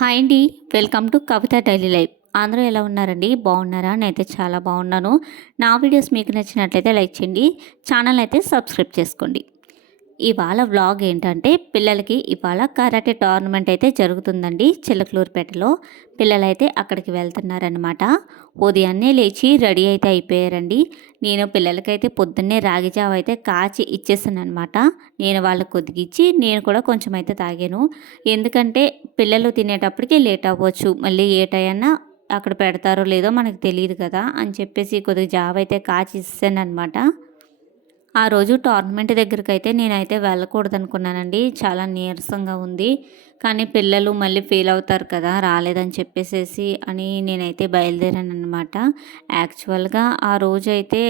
Hi అండి. Welcome to Kavitha daily life. అందరూ ఎలా ఉన్నారండి? బాగున్నారా? నేనైతే చాలా బాగున్నాను. నా వీడియోస్ మీకు నచ్చినట్లయితే లైక్ చేయండి. ఛానల్ అయితే సబ్స్క్రైబ్ చేసుకోండి. ఇవాళ వ్లాగ్ ఏంటంటే పిల్లలకి ఇవాళ కరాటే టోర్నమెంట్ అయితే జరుగుతుందండి చిల్లకలూరుపేటలో పిల్లలైతే అక్కడికి వెళ్తున్నారనమాట ఉదయాన్నే లేచి రెడీ అయితే అయిపోయారండి. నేను పిల్లలకైతే పొద్దున్నే రాగి జావ అయితే కాచి ఇచ్చేసాను అనమాట నేను వాళ్ళకి కొద్దిగిచ్చి నేను కూడా కొంచెం అయితే తాగాను. ఎందుకంటే పిల్లలు తినేటప్పటికి లేట్ అవ్వచ్చు. మళ్ళీ ఏ టైనా అక్కడ పెడతారో లేదో మనకు తెలియదు కదా అని చెప్పేసి కొద్దిగా జావ అయితే కాచి ఇస్తాను అనమాట ఆ రోజు టోర్నమెంట్ దగ్గరికి అయితే నేనైతే వెళ్ళకూడదు అనుకున్నానండి చాలా నీరసంగా ఉంది. కానీ పిల్లలు మళ్ళీ ఫీల్ అవుతారు కదా రాలేదని చెప్పేసేసి అని నేనైతే బయలుదేరాను అనమాట యాక్చువల్గా ఆ రోజు అయితే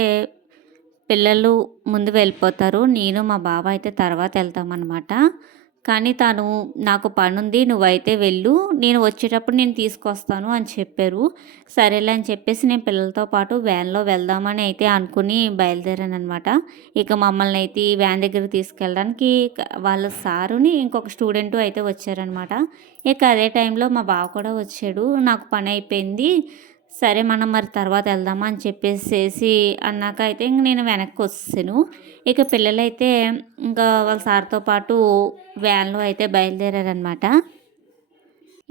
పిల్లలు ముందు వెళ్ళిపోతారు. నేను మా బావ అయితే తర్వాత వెళ్తామన్నమాట. కానీ తను నాకు పనుంది నువ్వైతే వెళ్ళు నేను వచ్చేటప్పుడు నేను తీసుకొస్తాను అని చెప్పారు. సరేలే అని చెప్పేసి నేను పిల్లలతో పాటు వ్యాన్లో వెళ్దామని అయితే అనుకుని బయలుదేరాను అనమాట ఇక మమ్మల్ని అయితే ఈ వ్యాన్ దగ్గర తీసుకెళ్ళడానికి వాళ్ళ సారుని ఇంకొక స్టూడెంట్ అయితే వచ్చారనమాట ఇక అదే టైంలో మా బావ కూడా వచ్చాడు. నాకు పని అయిపోయింది. సరే మనం మరి తర్వాత వెళ్దామా అని చెప్పేసేసి అన్నాక అయితే ఇంక నేను వెనక్కి వస్తాను ఇక పిల్లలైతే ఇంకా వాళ్ళ సార్తో పాటు వ్యాన్లో అయితే బయలుదేరారనమాట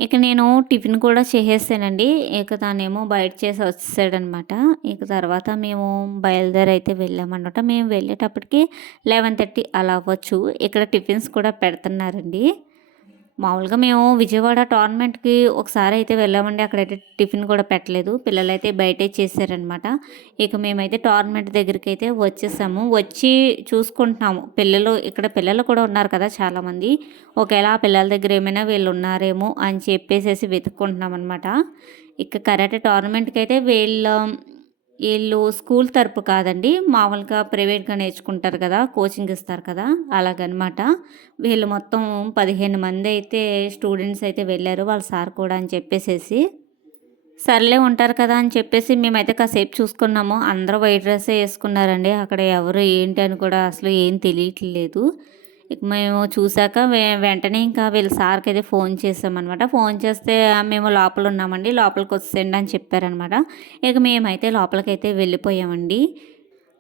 ఇక నేను టిఫిన్ కూడా చేసేసానండి. ఇక తానేమో బయట చేసి వచ్చేసాడనమాట ఇక తర్వాత మేము బయలుదేరి అయితే వెళ్ళామన్నమాట. మేము వెళ్ళేటప్పటికి లెవెన్ థర్టీ అలా అవ్వచ్చు. ఇక్కడ టిఫిన్స్ కూడా పెడుతున్నారండి. మామూలుగా మేము విజయవాడ టోర్నమెంట్కి ఒకసారి అయితే వెళ్ళామండి. అక్కడైతే టిఫిన్ కూడా పెట్టలేదు. పిల్లలు అయితే బయటే చేశారనమాట ఇక మేమైతే టోర్నమెంట్ దగ్గరికి అయితే వచ్చేసాము. వచ్చి చూసుకుంటున్నాము. పిల్లలు ఇక్కడ పిల్లలు కూడా ఉన్నారు కదా చాలామంది. ఒకవేళ ఆ పిల్లల దగ్గర ఏమైనా వీళ్ళు ఉన్నారేమో అని చెప్పేసేసి వెతుక్కుంటున్నాం అనమాట ఇక కరాటే టోర్నమెంట్కి అయితే వీళ్ళ వీళ్ళు స్కూల్ తరపు కాదండి. మామూలుగా ప్రైవేట్గా నేర్చుకుంటారు కదా కోచింగ్ ఇస్తారు కదా అలాగనమాట. వీళ్ళు మొత్తం పదిహేను మంది అయితే స్టూడెంట్స్ అయితే వెళ్ళారు వాళ్ళ సార్ కూడా అని చెప్పేసేసి. సర్లే ఉంటారు కదా అని చెప్పేసి మేమైతే కాసేపు చూసుకున్నాము. అందరూ వైట్ డ్రెస్సే వేసుకున్నారండి. అక్కడ ఎవరు ఏంటి అని కూడా అసలు ఏం తెలియట్లేదు. మేము చూసాక వెంటనే ఇంకా వీళ్ళ సార్కి అయితే ఫోన్ చేసామన్నమాట ఫోన్ చేస్తే మేము లోపల ఉన్నామండి లోపలికి వచ్చేయండి అని చెప్పారనమాట ఇక మేమైతే లోపలికైతే వెళ్ళిపోయామండి.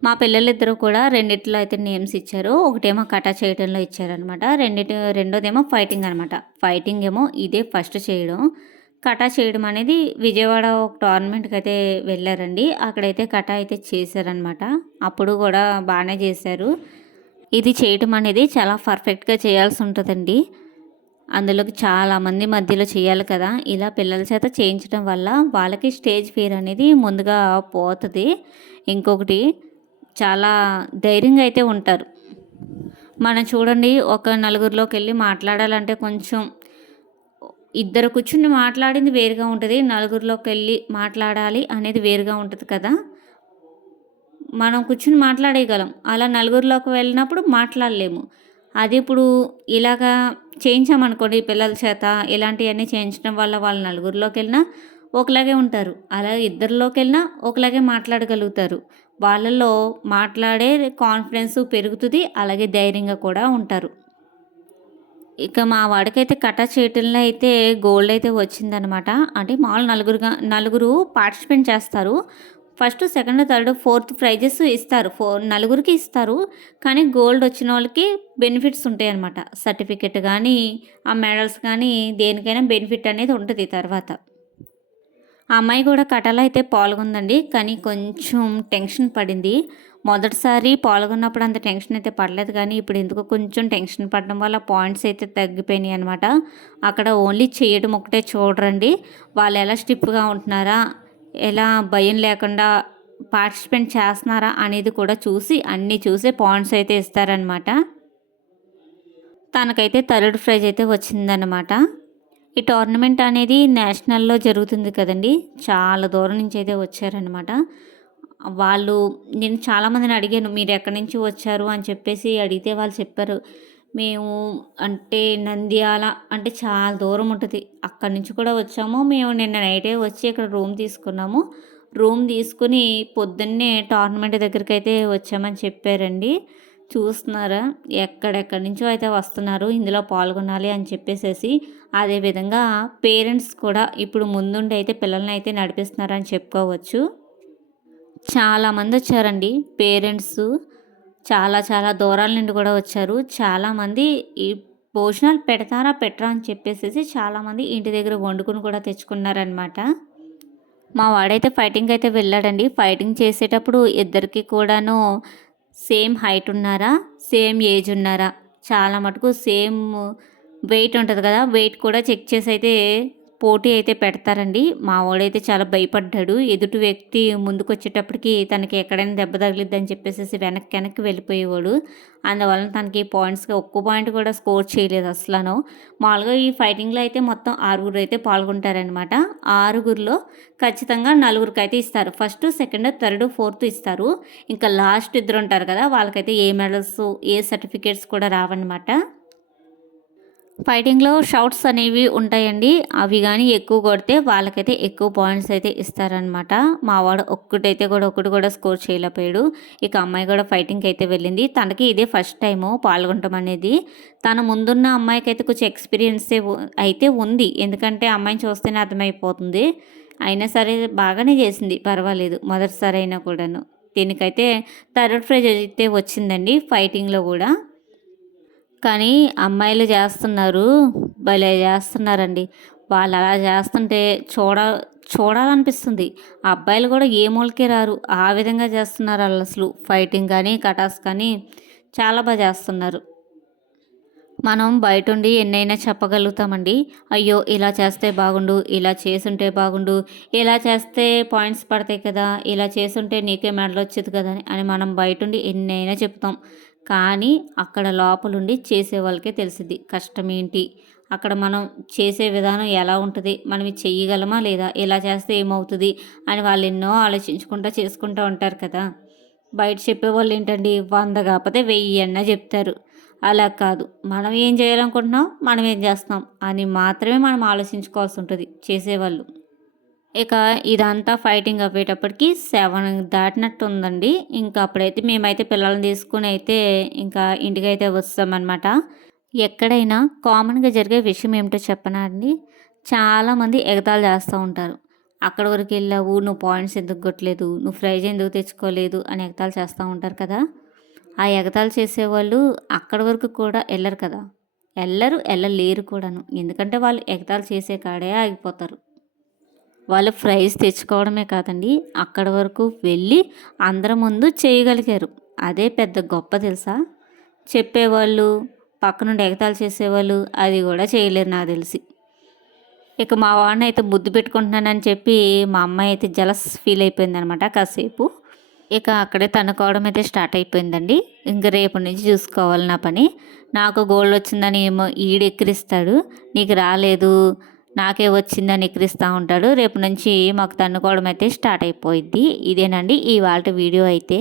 మా పిల్లలిద్దరూ కూడా రెండిట్లో అయితే నేమ్స్ ఇచ్చారు. ఒకటేమో కటా చేయడంలో ఇచ్చారనమాట రెండిటి రెండోదేమో ఫైటింగ్ అనమాట ఫైటింగ్ ఏమో ఇదే ఫస్ట్ చేయడం. కటా చేయడం అనేది విజయవాడ ఒక టోర్నమెంట్కి అయితే వెళ్ళారండి. అక్కడైతే కటా అయితే చేశారనమాట అప్పుడు కూడా బాగానే చేశారు. ఇది చేయటం అనేది చాలా పర్ఫెక్ట్గా చేయాల్సి ఉంటుందండి అందులోకి చాలామంది మధ్యలో చేయాలి కదా. ఇలా పిల్లల చేత చేయించడం వల్ల వాళ్ళకి స్టేజ్ ఫియర్ అనేది ముందుగా పోతుంది. ఇంకొకటి చాలా ధైర్యంగా అయితే ఉంటారు. మనం చూడండి ఒక నలుగురిలోకి వెళ్ళి మాట్లాడాలంటే కొంచెం ఇద్దరు కూర్చుని మాట్లాడింది వేరుగా ఉంటుంది. నలుగురిలోకి వెళ్ళి మాట్లాడాలి అనేది వేరుగా ఉంటుంది కదా. మనం కూర్చుని మాట్లాడేయగలం. అలా నలుగురిలోకి వెళ్ళినప్పుడు మాట్లాడలేము. అది ఇప్పుడు ఇలాగా చేయించామనుకోండి పిల్లల చేత ఇలాంటివన్నీ చేయించడం వల్ల వాళ్ళు నలుగురిలోకి వెళ్ళినా ఒకలాగే ఉంటారు. అలా ఇద్దరిలోకి వెళ్ళినా ఒకలాగే మాట్లాడగలుగుతారు. వాళ్ళలో మాట్లాడే కాన్ఫిడెన్స్ పెరుగుతుంది అలాగే ధైర్యంగా కూడా ఉంటారు. ఇక మా వాడికైతే కటా చేయటంలో అయితే గోల్డ్ అయితే వచ్చిందనమాట. అంటే మామూలు నలుగురుగా నలుగురు పార్టిసిపేట్ చేస్తారు. First second third fourth prizes ఇస్తారు. ఫోర్ నలుగురికి ఇస్తారు. కానీ గోల్డ్ వచ్చిన వాళ్ళకి బెనిఫిట్స్ ఉంటాయి అన్నమాట సర్టిఫికెట్ కానీ ఆ మెడల్స్ కానీ దేనికైనా బెనిఫిట్ అనేది ఉంటుంది తర్వాత. ఆ అమ్మాయి కూడా కటలో అయితే పాల్గొందండి. కానీ కొంచెం టెన్షన్ పడింది. మొదటిసారి పాల్గొన్నప్పుడు అంత టెన్షన్ అయితే పడలేదు. కానీ ఇప్పుడు ఎందుకు కొంచెం టెన్షన్ పడడం వల్ల పాయింట్స్ అయితే తగ్గిపోయినాయి అనమాట అక్కడ ఓన్లీ చేయడం ఒకటే చూడరండి. వాళ్ళు ఎలా స్టిప్గా ఉంటున్నారా? ఎలా భయం లేకుండా పార్టిసిపేట్ చేస్తున్నారా అనేది కూడా చూసి అన్నీ చూసి పాయింట్స్ అయితే ఇస్తారనమాట తనకైతే థర్డ్ ప్రైజ్ అయితే వచ్చిందనమాట ఈ టోర్నమెంట్ అనేది నేషనల్లో జరుగుతుంది కదండి. చాలా దూరం నుంచి అయితే వచ్చారనమాట వాళ్ళు నేను చాలామందిని అడిగాను మీరు ఎక్కడి నుంచి వచ్చారు? అని చెప్పేసి అడిగితే వాళ్ళు చెప్పారు మేము అంటే నంద్యాల అంటే చాలా దూరం ఉంటుంది. అక్కడి నుంచి కూడా వచ్చాము. మేము నిన్న నైటే వచ్చి ఇక్కడ రూమ్ తీసుకున్నాము. రూమ్ తీసుకుని పొద్దున్నే టోర్నమెంట్ దగ్గరికి అయితే వచ్చామని చెప్పారండి. చూస్తున్నారా? ఎక్కడెక్కడి నుంచో అయితే వస్తున్నారు. ఇందులో పాల్గొనాలి అని చెప్పేసేసి అదేవిధంగా పేరెంట్స్ కూడా ఇప్పుడు ముందుండి అయితే పిల్లల్ని అయితే నడిపిస్తున్నారని చెప్పుకోవచ్చు. చాలామంది వచ్చారండి. పేరెంట్స్ చాలా చాలా దూరాల నుండి కూడా వచ్చారు. చాలామంది ఈ భోజనాలు పెడతారా పెట్టరా అని చెప్పేసి చాలామంది ఇంటి దగ్గర వండుకుని కూడా తెచ్చుకున్నారనమాట మా వాడైతే ఫైటింగ్ అయితే వెళ్ళాడండి. ఫైటింగ్ చేసేటప్పుడు ఇద్దరికి కూడాను సేమ్ హైట్ ఉన్నారా సేమ్ ఏజ్ ఉన్నారా చాలా మటుకు సేమ్ వెయిట్ ఉంటుంది కదా వెయిట్ కూడా చెక్ చేసి అయితే పోటీ అయితే పెడతారండి. మా వాడైతే చాలా భయపడ్డాడు. ఎదుటి వ్యక్తి ముందుకు వచ్చేటప్పటికి తనకి ఎక్కడైనా దెబ్బ తగిలిద్దని చెప్పేసి వెనక్కి వెనక్కి వెళ్ళిపోయేవాడు. అందువలన తనకి పాయింట్స్గా ఒక్క పాయింట్ కూడా స్కోర్ చేయలేదు అసలు మామూలుగా ఈ ఫైటింగ్లో అయితే మొత్తం ఆరుగురు అయితే పాల్గొంటారనమాట ఆరుగురిలో ఖచ్చితంగా నలుగురికి అయితే ఇస్తారు. ఫస్ట్ సెకండ్ థర్డ్ ఫోర్త్ ఇస్తారు. ఇంకా లాస్ట్ ఇద్దరు ఉంటారు కదా వాళ్ళకైతే ఏ మెడల్స్ ఏ సర్టిఫికేట్స్ కూడా రావన్నమాట. ఫైటింగ్లో షౌట్స్ అనేవి ఉంటాయండి. అవి కానీ ఎక్కువ కొడితే వాళ్ళకైతే ఎక్కువ పాయింట్స్ అయితే ఇస్తారనమాట మావాడు ఒక్కటైతే కూడా ఒకటి కూడా స్కోర్ చేయలేకపోయాడు. ఇక అమ్మాయి కూడా ఫైటింగ్కి అయితే వెళ్ళింది. తనకి ఇదే ఫస్ట్ టైము పాల్గొనటం అనేది. తన ముందున్న అమ్మాయికి అయితే కొంచెం ఎక్స్పీరియన్స్ అయితే ఉంది. ఎందుకంటే అమ్మాయిని చూస్తేనే అర్థమైపోతుంది. అయినా సరే బాగానే చేసింది. పర్వాలేదు. మొదటిసారి అయినా కూడాను. దీనికైతే థర్డ్ ప్రైజ్ అయితే వచ్చిందండి ఫైటింగ్లో కూడా. కానీ అమ్మాయిలు చేస్తున్నారు. భలే చేస్తున్నారండి. వాళ్ళు అలా చేస్తుంటే చూడ చూడాలనిపిస్తుంది. అబ్బాయిలు కూడా ఏ మూలకే రారు. ఆ విధంగా చేస్తున్నారు వాళ్ళు అసలు. ఫైటింగ్ కానీ కటాస్ కానీ చాలా బాగా చేస్తున్నారు. మనం బయట ఉండి ఎన్నైనా చెప్పగలుగుతామండి. అయ్యో ఇలా చేస్తే బాగుండు ఇలా చేసుంటే బాగుండు ఇలా చేస్తే పాయింట్స్ పడతాయి కదా ఇలా చేసుంటే నీకే మెడల్ వచ్చేది కదా అని మనం బయట ఉండి ఎన్నైనా చెప్తాం. కానీ అక్కడ లోపలుండి చేసే వాళ్ళకే తెలిసింది కష్టం ఏంటి అక్కడ మనం చేసే విధానం ఎలా ఉంటుంది? మనం ఇది చెయ్యగలమా లేదా? ఇలా చేస్తే ఏమవుతుంది? అని వాళ్ళు ఎన్నో ఆలోచించుకుంటూ చేసుకుంటూ ఉంటారు కదా. బయట చెప్పేవాళ్ళు ఏంటండి? వంద కాకపోతే వెయ్యి అన్న చెప్తారు. అలా కాదు. మనం ఏం చేయాలనుకుంటున్నాం? మనం ఏం చేస్తున్నాం? అని మాత్రమే మనం ఆలోచించుకోవాల్సి ఉంటుంది చేసేవాళ్ళు. ఇక ఇదంతా ఫైటింగ్ అయ్యేటప్పటికి సెవెన్ దాటినట్టు ఉందండి ఇంకా అప్పుడైతే మేమైతే పిల్లల్ని తీసుకుని అయితే ఇంకా ఇంటికి అయితే వస్తామన్నమాట. ఎక్కడైనా కామన్గా జరిగే విషయం ఏమిటో చెప్పనా అండి? చాలామంది ఎగతాలు చేస్తూ ఉంటారు. అక్కడ వరకు వెళ్ళావు నువ్వు పాయింట్స్ ఎందుకు కొట్టలేదు? నువ్వు ప్రైజ్ ఎందుకు తెచ్చుకోలేదు? అని ఎగతాలు చేస్తూ ఉంటారు కదా. ఆ ఎగతాలు చేసేవాళ్ళు అక్కడి వరకు కూడా వెళ్ళరు కదా. వెళ్ళరు వెళ్ళలేరు కూడాను. ఎందుకంటే వాళ్ళు ఎగతాలు చేసే కాడే ఆగిపోతారు. వాళ్ళు ప్రైజ్ తెచ్చుకోవడమే కాదండి అక్కడ వరకు వెళ్ళి అందరి ముందు చేయగలిగారు. అదే పెద్ద గొప్ప తెలుసా? చెప్పేవాళ్ళు పక్క నుండి ఎగతాలు చేసేవాళ్ళు అది కూడా చేయలేరు నాకు తెలిసి. ఇక మా వాడిని అయితే ముద్దు పెట్టుకుంటున్నానని చెప్పి మా అమ్మాయి అయితే జలస్ ఫీల్ అయిపోయింది అనమాట కాసేపు. ఇక అక్కడే తనుకోవడం అయితే స్టార్ట్ అయిపోయిందండి. ఇంక రేపు నుంచి చూసుకోవాలి నా పని. నాకు గోల్డ్ వచ్చిందని ఏమో ఈడెక్కిరిస్తాడు నీకు రాలేదు నాకే వచ్చిందని ఎక్కిరిస్తూ ఉంటాడు. రేపు నుంచి మాకు తన్నుకోవడం అయితే స్టార్ట్ అయిపోయింది ఇదేనండి ఈ వీడియో అయితే.